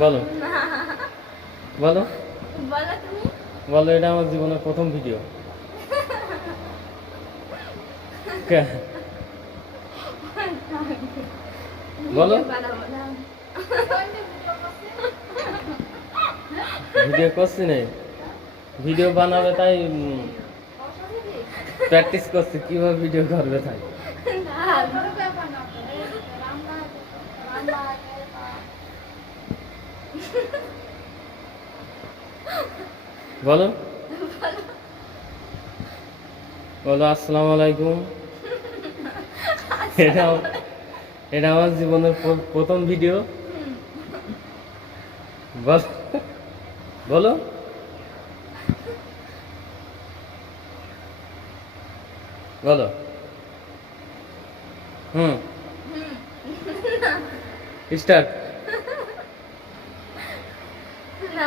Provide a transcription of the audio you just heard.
বলো না। বলো বলো তুমি। বলো, এটা আমার জীবনের প্রথম ভিডিও। বলো। ভিডিও বানাবো না। ভিডিও করছি নাই, ভিডিও বানাবে তাই প্র্যাকটিস করছি কিভাবে ভিডিও করবে তাই। বলো বলো আসসালামু আলাইকুম। এটা এটা আমার জীবনের প্রথম ভিডিও। বলো বলো বলো। স্টার্ট। না।